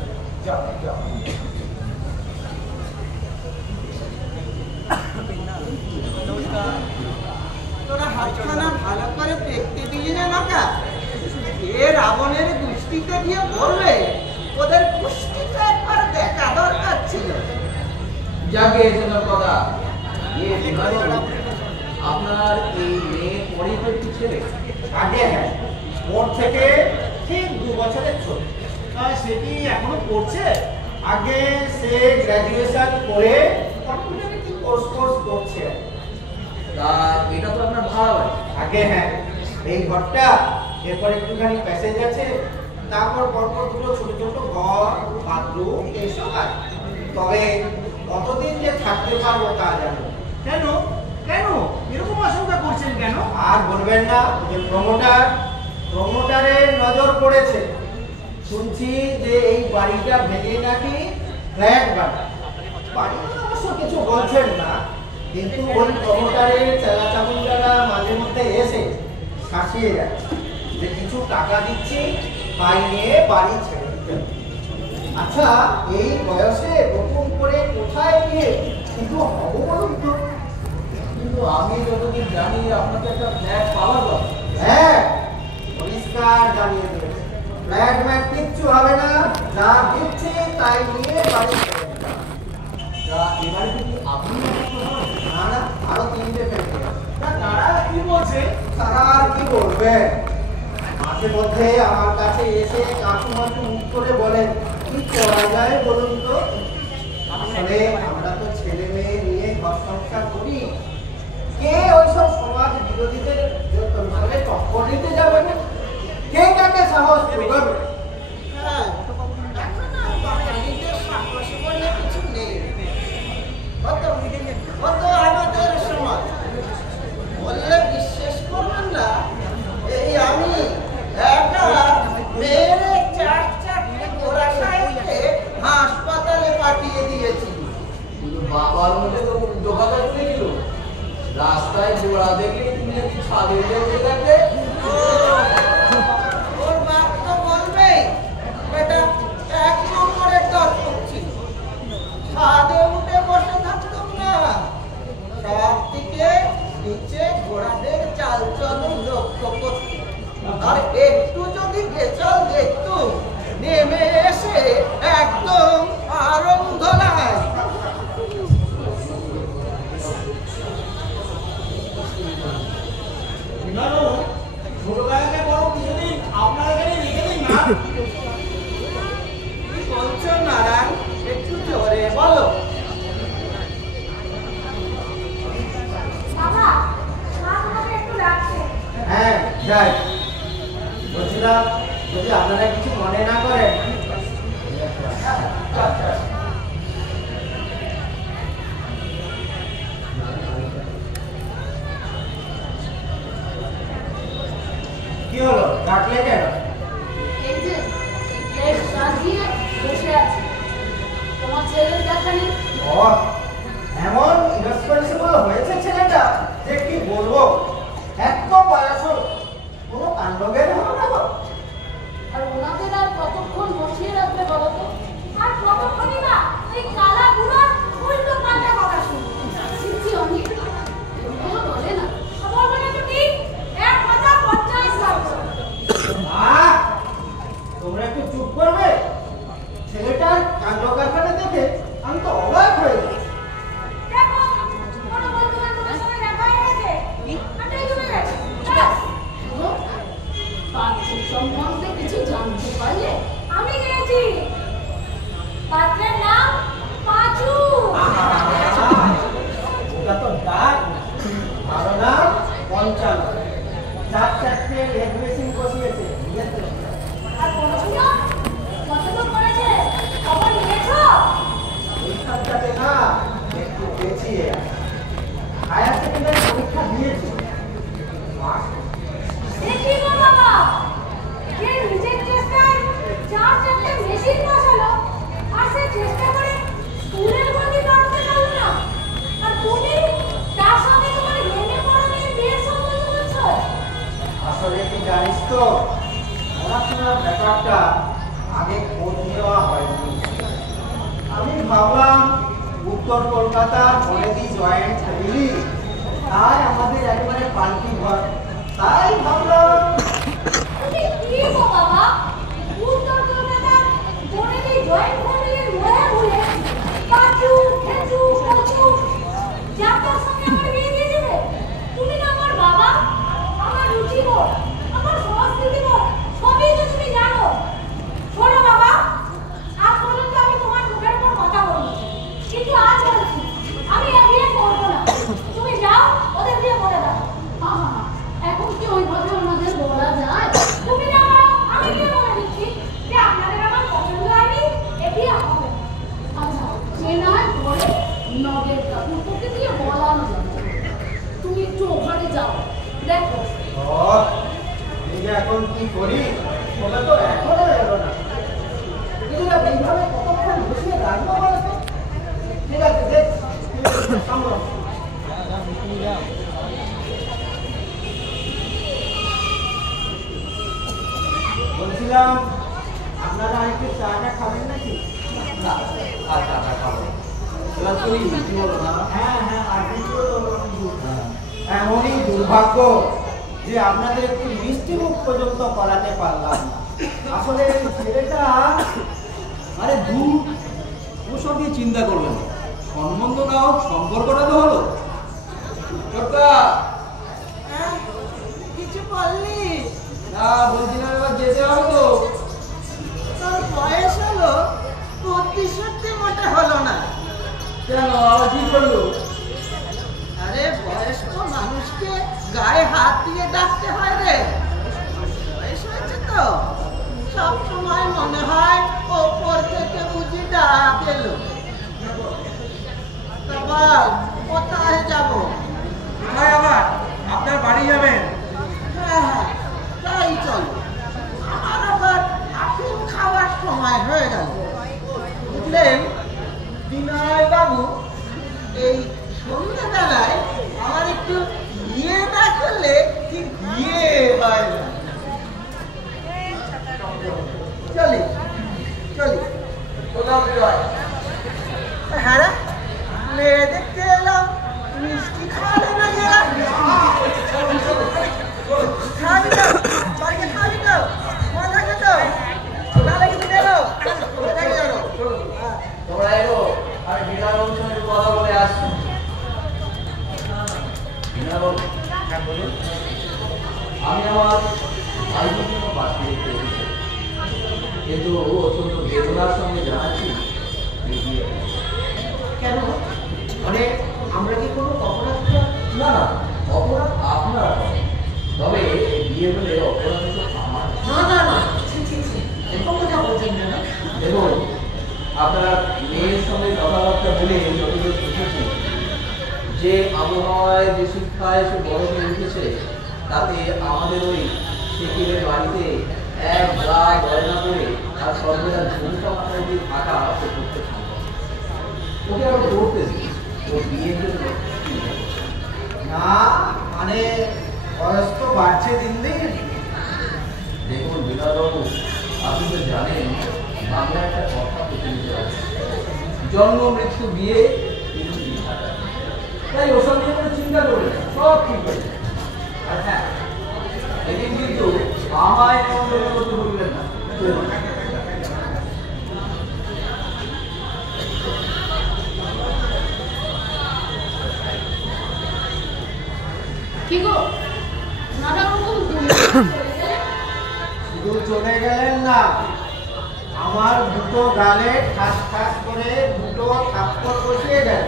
যাও যাও। তোরা হাতখানা ভালো করে দেখতে দিলি না নাকা? এ রাবণের দুষ্টিতে দিয়ে পড়বে, ওদের কুষ্টিটা একবার দেখা দরকার ছিল। যাকে সেসব কথা। আপনার এই মেয়ে পরে তো একটু ছেলে। আগে হ্যাঁ, ওর থেকে ঠিক 2 বছরের ছোট। সেটি এখনো পড়ছে? আগে সে গ্র্যাজুয়েশন করে কম্পিউটার কোর্স করছে। তা এটা তো আপনার ভাড়া বাড়ি। আগে হ্যাঁ, এই ঘরটা, এরপর একটুখানি প্যাসেজ আছে, তারপর পরপর দুটো ছোট ছোট ঘর, বাথরুম এইসব আছে। তবে কতদিন যে থাকতে পারবো তা জানো। কেন কেন এরকম আশঙ্কা করছেন কেন? আর বলবেন না, যে প্রমোটারের নজর পড়েছে। শুনছি যে এই বাড়িটা ভেঙে নাকি ফ্ল্যাট বাড়িটা অবশ্য কিছু বলছেন না, কিন্তু ওই প্রমোটারের চেলাচামুন্ডারা মাঝে মধ্যে এসে শাসিয়ে যায় যে কিছু টাকা দিচ্ছি, পাই নিয়ে বাড়ি ছেড়ে দিতে। আচ্ছা, এই বয়সে নতুন করে কোথায় গিয়ে কিছু হবো বলুন তো? কিন্তু আমি যতদিন জানি আপনাকে একটা ফ্ল্যাট পাওয়ার কথা। হ্যাঁ, পরিষ্কার জানিয়ে দিয়েছে, ফ্ল্যাট ম্যাট কিচ্ছু হবে না, যা দিচ্ছে তাই নিয়ে বাড়ি ছেড়ে দিতে। তা এবারে কি আপনি না না, আরো 3টে ফ্যামিলি আছে। তারা কি বলছে? তারা আর কি বলবে? মাঝে মধ্যে আমার কাছে এসে কাকুমাকে মুখ করে বলেন, কি করা যায় বলুন তো? আসলে আমরা তো ছেলে মেয়ে নিয়ে ঘর সংসার করি, কে ওইসব সমাজ বিরোধীদের টক্কর দিতে যাবে না? কে কাকে সাহস যোগাবে? হ্যাঁ, এখন আর বাঙালিদের সাহস বলে কিছু নেই। কত আমাদের সমাজ বললে বিশ্বাস করবেন না, এই আমি একা মেয়েরে 4 ঘোড়া সাইডে হাসপাতালে পাঠিয়ে দিয়েছি। কিন্তু বাবার মধ্যে তো যোগাযোগ ছিল, রাস্তায় জোড়া দেখে তুমি ছাদে উঠে থাকলে। ওর বাপ তো বলবে কি বলছো নারায়ণ? একটু জোরে বলো। বাবা, মা তোমাকে একটু ডাকছে। হ্যাঁ যাই। বলছিলাম যদি আপনারা কিছু মনে না করেন। কি হলো, ডাকলে কেন? এই যে প্লেট সাজিয়ে বসে আছে, তোমার ছেলের দেখা নেই? ও, এমন ইরেসপন্সিবল হয়েছে ছেলেটা যে কি বলবো। এত বয়স কোনো কাণ্ডজ্ঞান হলো না গো। আর ওনাদের আর কতক্ষণ বসিয়ে রাখবে বলো তো? আর কতক্ষণই বা ওই কালা বুড়ো উল্টো পাল্টা কথা শুনবে। সিদ্ধি অনেক এগুলো বলে না। বলবো না তো ঠিক, এক কথা 50 বার বলবো। আহ, তোমরা একটু চুপ করবে? ছেলেটার কাণ্ড কারখানা দেখে আমি তো অবাক হয়ে যাই। দেখো, কোনো বন্ধু-বান্ধবের সঙ্গে দেখা হয়ে গেছে, হাঁটাই চলে গেছে। ব্যাস, শুনো, পাত্রের সম্বন্ধে কিছু জানতে পারলে? আমি জেনেছি, পাত্রের নাম পাঁচু। ওটা তো ডাক, ভালো নাম পঞ্চান্ন। 4-4টে লেগ মেশিন বসিয়েছে, বুঝেছো? আর পড়াশোনা কতদূর করেছে খবর নিয়েছো? পরীক্ষাটাতে না একটু পেছিয়ে হায়ার সেকেন্ডারি পরীক্ষা দিয়েছে। দেখি গো বাবা, যে নিজের চেষ্টায় 4-4টে মেশিন বসালো, আর সে চেষ্টা করে স্কুলের গতি বাড়তে পারলো না, আর তুমি তার সঙ্গে তোমার হেনে পড়ানোর বিয়ের সম্বন্ধ করছো। আসলে কি জানিস তো, পড়াশোনার ব্যাপারটা আগে খোঁজ নেওয়া হয়নি। আমি ভাবলাম উত্তর কলকাতার বনেদি জয়েন্ট ফ্যামিলি, তাই আমাদের একেবারে পাল্টি ঘর, তাই ভাবলাম। তুমি কি গো বাবা, উত্তর কলকাতার বনেদি জয়েন্ট ফ্যামিলির মোহে ভুলে পাঁচু, খেচু, কচু যার সঙ্গে আমার বিয়ে দিয়ে দেবে? তুমি না আমার বাবা, আমার রুচিবোধ, আমার সংস্কৃতিবোধ সবই তো তুমি জানো। শোনো বাবা, আজ পর্যন্ত আমি তোমার মুখের উপর কথা বলি, কিন্তু আজ বলছি আমি এ বিয়ে করবো না। তুমি যাও, ওদের বিয়ে করে দাও। আহা, এখন কি ওইভাবে ওনাদের বলা যায়? তুমি না বলো, আমি বিয়ে করে দিচ্ছি যে আপনাদের আমার পছন্দ হয়নি, এ বিয়ে হবে না। আচ্ছা, সে না হয় পরে নগের কাকুরকে দিয়ে বলানো যাবে। তুমি একটু ওখানে যাও, দেখো। ও, এই যে এখন কি করি, ওটা তো এখনো এলো না। এগুলো এইভাবে কতক্ষণ বসিয়ে রাখবো বলো তো? ঠিক আছে, দেখ সামনে। তুমি যাও। বলছিলাম আপনারা একটু চাটা খাবেন নাকি? আচ্ছা খাবো। এবার চলি, কি বলো না? হ্যাঁ হ্যাঁ, আর কিছু এমনই দুর্ভাগ্য যে আপনাদের একটু মিষ্টি মুখ পর্যন্ত করাতে পারলাম না। আসলে এই ছেলেটা আরে দূর, ওসব নিয়ে চিন্তা করবেন না। সম্বন্ধ না হোক, সম্পর্কটা তো হলো। ছোট্টা, কিছু বললি? না বলছিলাম এবার যেতে হবে তো। তোর বয়স হলো 32 মোটে হলো না। কেন, আবার কি করলো? আরে বয়স্ক মানুষকে গায়ে হাত দিয়ে ডাকতে হয় রে। বয়স হয়েছে তো, সব সময় মনে হয় ওপর থেকে বুঝি ডাক এলো। তা বল, কোথায় যাবো? কোথায় আবার? আপনার বাড়ি যাবেন? হ্যাঁ হ্যাঁ, তাই চলো। আমার আবার আফিম খাওয়ার সময় হয়ে গেল। বুঝলেন বিনয় বাবু, এই সন্ধ্যাবেলায় আমার একটু বিয়ে না করলে ঠিক বিয়ে হয় না। চলি চলি। কোথাও বিরয়? হ্যাঁ রে, মেয়ে দেখতে এলাম, মিষ্টি খাওয়ালে না গেলাম। খাবি তো, বাড়িতে খাবি তো, মজা খেতো, নাহলে কিন্তু গেল। কিন্তু অত্যন্ত বেদনার সঙ্গে জানাচ্ছি কেন? মানে আমরা কি কোনো অপরাধ? না না, অপরাধ আপনারা করেন, তবে বিয়ে হলে অপরাধ তো আমার। না না না, এরকম কথা বলছেন না। দেখুন, আপনার মেয়ের সঙ্গে কথাবার্তা বলে যতদূর বুঝেছি যে আবহাওয়ায় যে শিক্ষায় সে বড় হয়ে উঠেছে, তাতে আমাদের ওই শেখিরের বাড়িতে এক গা গয়না করে আর সর্বদা ঝুমকা মাথায় দিয়ে থাকা সে করতে সম্ভব। ওকে আরো করতে ও বিয়ের জন্য না মানে বয়স তো বাড়ছে দিন দিন। দেখুন বিনোদবাবু, আপনি তো জানেন বাংলা একটা কথা প্রচলিত আছে, জন্ম মৃত্যু বিয়ে কিন্তু বিধাতা। তাই ওসব নিয়ে কোনো চিন্তা করবেন না, সব ঠিক হয়ে যাবে। আর হ্যাঁ, এদিন কিন্তু আমায় নিমন্ত্রণ করতে ভুলবেন না। কি গো নানা রকম শুধু চলে গেলেন না, আমার দুটো গালে ঠাস ঠাস করে দুটো থাপ্পড় বসিয়ে গেল।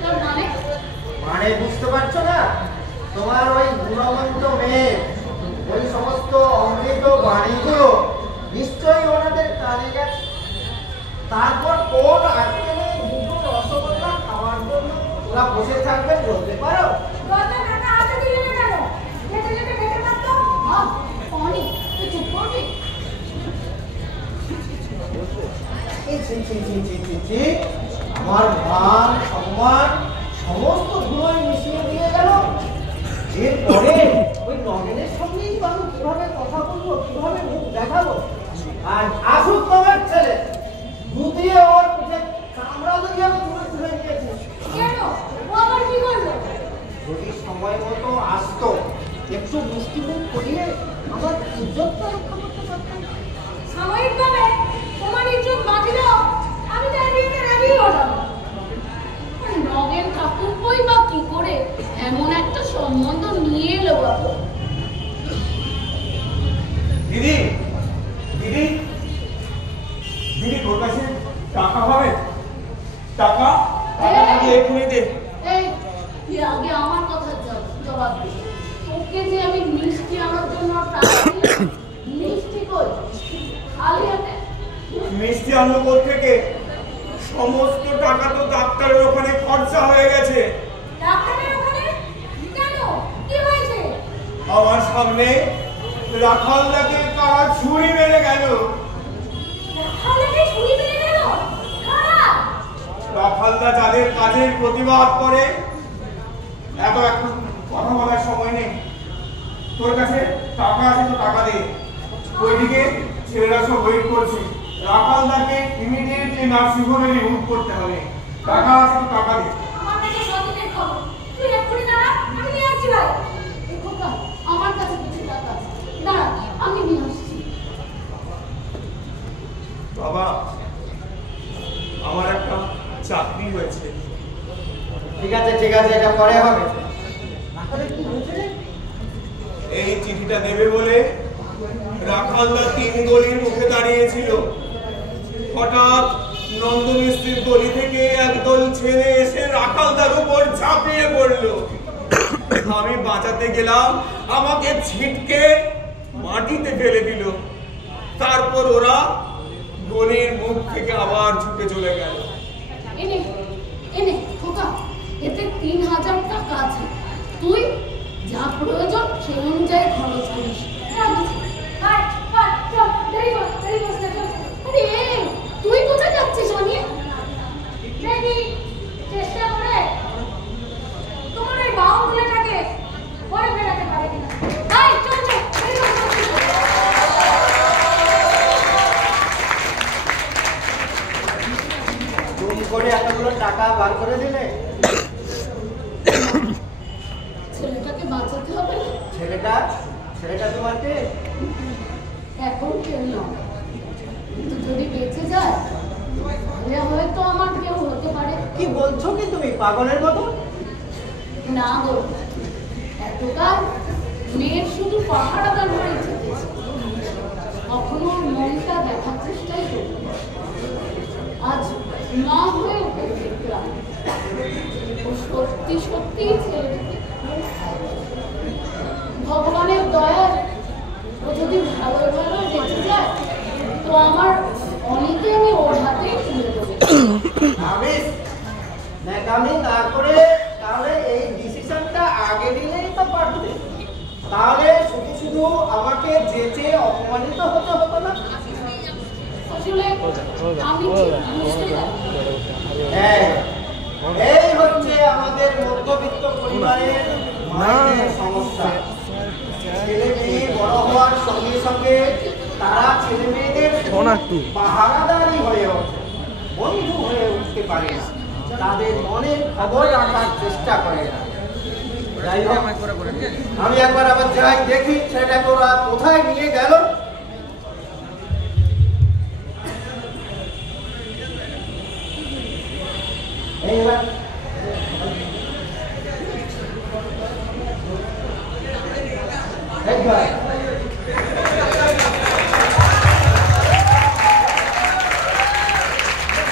তোর মানে মানে বুঝতে পারছো না? তোমার ওই গুণমন্ত মেয়ে ওই সমস্ত অমৃত বাণীগুলো নিশ্চয়ই ওনাদের কানে গেছে। তারপর কোন আজকে দুটো রসগোল্লা খাওয়ার জন্য ওরা বসে থাকবে বলতে পারো? দরজা কাকা আসতে দিলে না কেন? যেতে যেতে খেতে পারতো। পানি তুই চুপ করবি? আমার মান সম্মান সমস্ত ধুলোয় মিশিয়ে দিয়ে গেল। এরপরে ওই নগেনের সঙ্গেই আমি কিভাবে কথা বলবো, কিভাবে মুখ দেখাবো? আর আসুক তোমার ছেলে বুঝিয়ে ওর পিঠে চামড়া যদি আমি তুলে নিয়েছি। কেন? ও আবার কি করলো? যদি সময় মতো আসতো, একটু মিষ্টি মুখ করিয়ে আমার ইজ্জতটা রক্ষা করতে পারতাম। সাময়িকভাবে তোমার ইজ্জত বাঁচিলেও আমি তার বিয়েতে রাজি হলাম। নগেন ঠাকুরপোই বা কি করে এমন একটা সম্বন্ধ নিয়ে এলো বাবু? দিদি দিদি দিদি, তোর কাছে টাকা হবে? টাকা এক্ষুনি দে। এই তুই আগে আমার কথা জবাব দে। তোকে যে আমি মিষ্টি আনার জন্য টাকা দিলাম, মিষ্টি কই? খালি হাতে? মিষ্টি আনলো থেকে সমস্ত টাকা তো ডাক্তারের ওখানে খরচা হয়ে গেছে। ডাক্তারের ওখানে? কেন? কি হয়েছে? আমার সামনে রাখালদাকে কারা ছুরি মেরে গেল। রাখালদাকে ছুরি মেরে গেল? কারা? রাখালদা যাদের কাজের প্রতিবাদ করে। এখন কথা বলার সময় নেই, তোর কাছে টাকা আছে তো টাকা দে। ওইদিকে ছেলেরা সব ওয়েট করছে। রাখালদাকে ইমিডিয়েটলি নার্সিংহোমে রিমুভ করতে হবে। টাকা আছে তো টাকা দে। আমার কাছে সতীনের খবর। তুই এক্ষুনি দাঁড়া, আমি নিয়ে আসছি ভাই। এই খোকা, আমার কাছে কিছু টাকা আছে, দাঁড়া আমি নিয়ে আসছি। বাবা, আমার একটা চাকরি হয়েছে। ঠিক আছে ঠিক আছে, এটা পরে হবে। তাহলে কি হয়েছে? এই চিঠিটা দেবে বলে রাখালদা 3 গলির মুখে দাঁড়িয়েছিল। হঠাৎ নন্দ মিস্ত্রির গলি থেকে একদল ছেলে এসে রাখালদার উপর ঝাঁপিয়ে পড়লো। আমি বাঁচাতে গেলাম, আমাকে ছিটকে মাটিতে ফেলে দিল। তারপর ওরা গলির মুখ থেকে আবার ছুটে চলে গেল। এনে এনে খোকা, এতে 3000 টাকা আছে। তুই যা প্রয়োজন সেই অনুযায়ী খরচ করিস। ভাই ভাই চল, দেরি করছে চল। আরে এই, তুই কোথায় যাচ্ছিস অনি? দেখি চেষ্টা করে তোমার ওই বাউল ছেলেটাকে ঘরে ফেরাতে পারে কিনা। ভাই চল চল, দেরি করছে। জুম করে এতগুলো টাকা বার করে দিলে। ছেলেটাকে বাঁচাতে হবে না? ছেলেটা তোমার কে? এখন কেউ নয়, কিন্তু যদি বেঁচে যায় তাহলে হয়তো আমার কেউ হতে পারে। কি বলছো কি তুমি পাগলের মতো? না গো, এতকাল মেয়ের শুধু পাহাড়াদার হয়ে যেতেছে, কখনো ওর মনটা দেখা মা হয়ে ওকে দেখলাম, ও সত্যি সত্যি ছেলেটিকে ভগবানের দয়ায় ও যদি ভালো ভালো বেঁচে যায় তো আমার অনেকে আমি ওর হাতেই তুলে দেবো। ন্যাকামি না করে তাহলে এই ডিসিশনটা আগে দিলেই তো পারতে, তাহলে শুধু শুধু আমাকে যেচে অপমানিত হতে হতো না। আসলে আমি ঠিক বুঝতে পারি। এই হচ্ছে আমাদের মধ্যবিত্ত পরিবারের মায়ের সমস্যা। ছেলে মেয়ে বড় হওয়ার সঙ্গে সঙ্গে তারা ছেলে মেয়েদের পাহারাদারি হয়ে ওঠে, বন্ধু হয়ে উঠতে পারে না, তাদের মনের খবর রাখার চেষ্টা করে না। যাই হোক, আমি একবার আবার যাই দেখি ছেলেটাকে ওরা কোথায় নিয়ে গেল। এইবার একবার